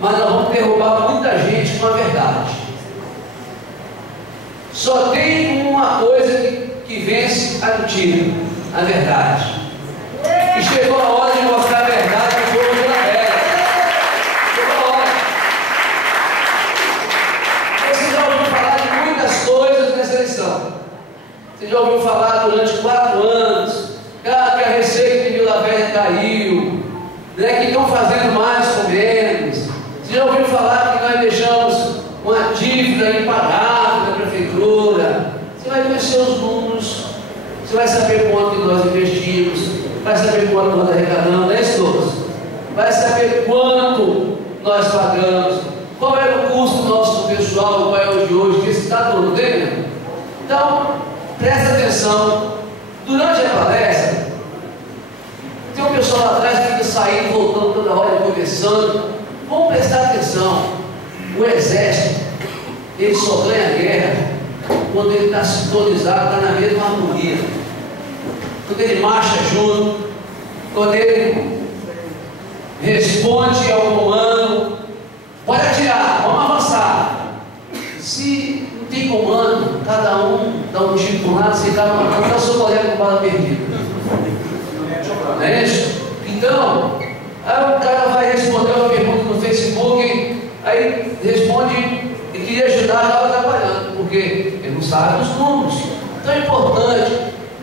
mas nós vamos derrubar muita gente com a verdade. Só tem uma coisa que vence a mentira: a verdade. E chegou a hora de mostrar a verdade ao povo de Israel. Chegou a hora. Você já ouviu falar de muitas coisas nessa eleição. Você já ouviu falar durante 4 anos que a receita de Vila Velha caiu, né, que estão fazendo mais com menos. Você já ouviu falar que nós deixamos uma dívida impagável da prefeitura. Você vai conhecer os números, você vai saber quanto que nós investimos, vai saber quanto nós arrecadamos, né, todos? Vai saber quanto nós pagamos, qual é o custo nosso pessoal, qual é o de hoje, que está todo dentro. Então, presta atenção. Durante a palestra, tem um pessoal lá atrás que fica saindo, voltando toda hora, conversando. Vamos prestar atenção. O exército, ele só ganha guerra quando ele está sintonizado, está na mesma harmonia. Quando ele marcha junto, quando ele responde ao comando, pode atirar, vamos avançar. Se não tem comando, cada um dá um tiro para um lado, você cada um é o seu colega com bala perdida. Não é isso? Então, aí o cara vai responder uma pergunta no Facebook, aí responde e queria ajudar, estava trabalhando, porque ele não sabe os números. Então é importante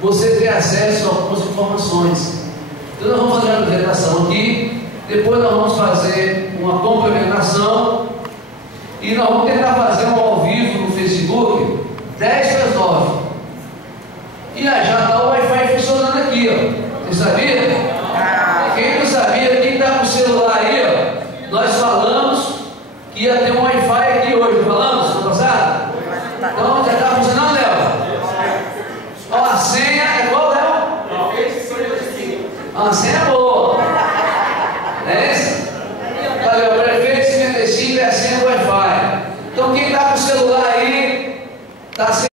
você ter acesso a algumas informações. Então nós vamos fazer uma apresentação aqui, depois nós vamos fazer uma complementação e nós vamos tentar fazer um ao vivo no Facebook 10 para as 9. E já está o Wi-Fi funcionando aqui, ó. Você sabia? Quem não sabia, quem está com o celular aí, ó, nós falamos que ia ter um Wi-Fi aqui hoje, falamos no passado? Então já está funcionando, Léo? Ó, a senha é qual, Léo? A senha é boa.